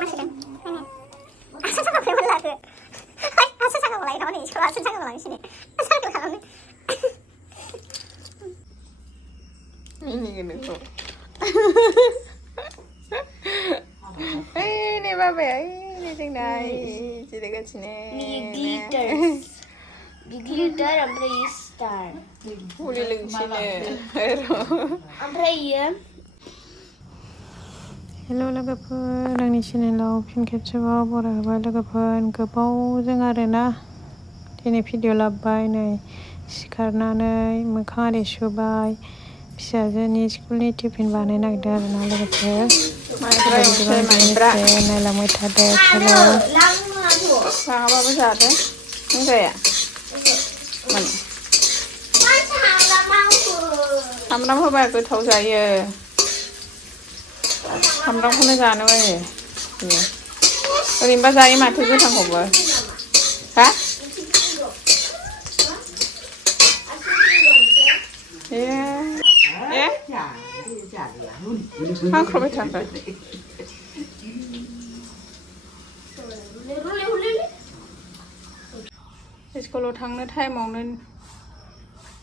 Ini gini kok. Ini apa ya? Ini ceng dai. Jadi kat sini. Glitter ompray star. Boleh lagi sini. Ompray ya. Hello लोगोफोर आंनि चेनेलाव फिन खेबसेबाव बरायबाय लोगोफोर गोबावजों आरोना दिनै भिडिअ लाबोबाय नै सिखारनानै मोखां आरि सुबाय फिसाजोनि स्कुलनि टिफिन बानायनो नागिरदों आरोना लोगोफोर नायलांबाय थादो चलो Sangabaबो जादो नों जाया माने सामब्राम होबा गोथाव जायो सामब्रामखौनो जानो बायो ओरैनोबा जायो माथो गोथांखौबो हा हांख्रबाय थाखो स्कुलाव थांनो टाइमावनो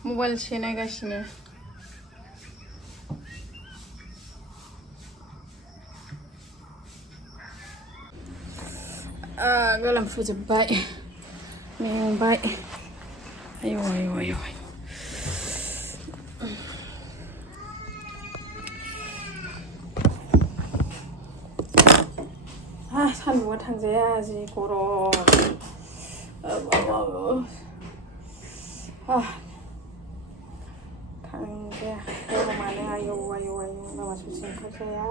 मबाइल सेनायगासिनो गोलोमफुजोब्बाय मेंबाय आयौ आयौ आयौ सान्दुंआ थांजाया जि गरम थांजाया गरमानो आयौ आयौ आयौ लामा ससे ओंखारजाया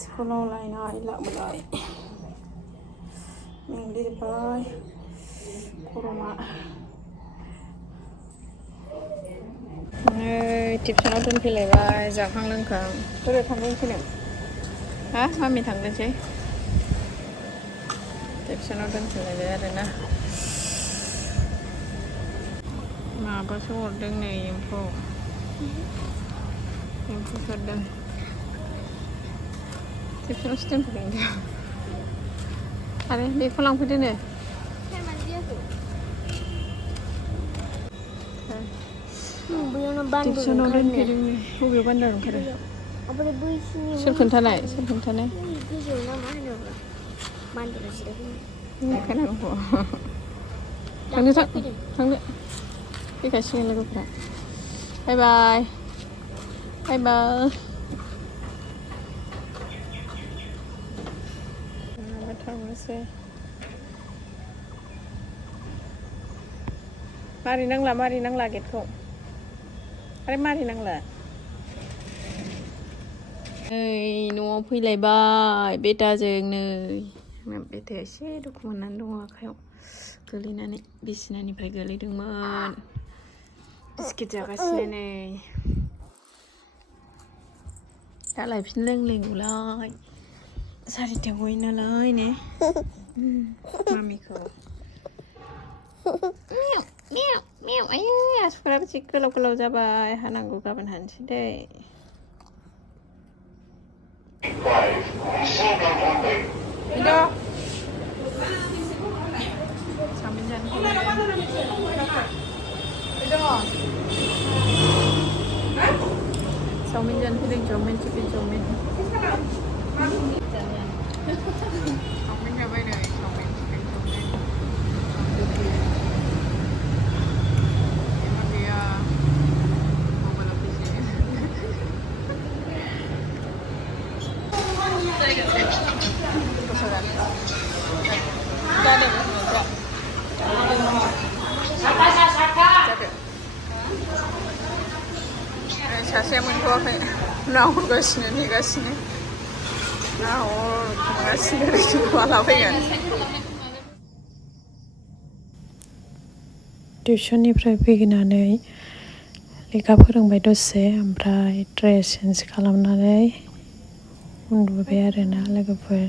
स्कुलाव लायनाय लाबोनाय मेंग्लिजोब्बाय गरमा नै टिउसनाव दोनफैलायबाय जाखां लोंखां बोरै थांदोंसै नों हा मामि थांदोंसै टिउसनाव दोनफैलायबाय आरोना माबासो हरदों नै एम्फौ हरदों टिउसनावसो दोनफैदों आरो बेखौ लांफैदो नो टिउसनाव दोनफैदों बबेयाव बान्दार ओंखारो सोर खोन्थानाय खोनागौ थांनो फैखासिगोन लोगोफ्रा बाय बाय बाय बाय थांनोसै मारै नांला गेटखौ आरो मारै नांला नै न'आव फैलायबाय बेटाजों नै बेटाया एसे दुखु मोननानै दङ आखायाव गोलैनानै बेसेनानिफ्राय गोलैदोंमोन बिस्किट जागासिनो नै दा लायफिन लोंलायगौलाय सारिथायाव गयो नालाय ने मामिखौ आयै आसुफोराबो जि गोलाव गोलाव जाबाय हानांगौ गाबोन हानोसै दै चावमिन जानो फैदों चावमिन चिकेन चावमिन जाबाय नै chowmein chicken chowmein emang dia mau balap di sini pesanan ada सासेया मोनथ'वाखै नाहरगासिनो नेगासिनो नाहरगासिनो माला फैगोन टिउसननिफ्राय फैनानै लेखा फोरोंबाय दसे ओमफ्राय ड्रेस चेन्ज खालामनानै उन्दुबाय आरोना लोगोफोर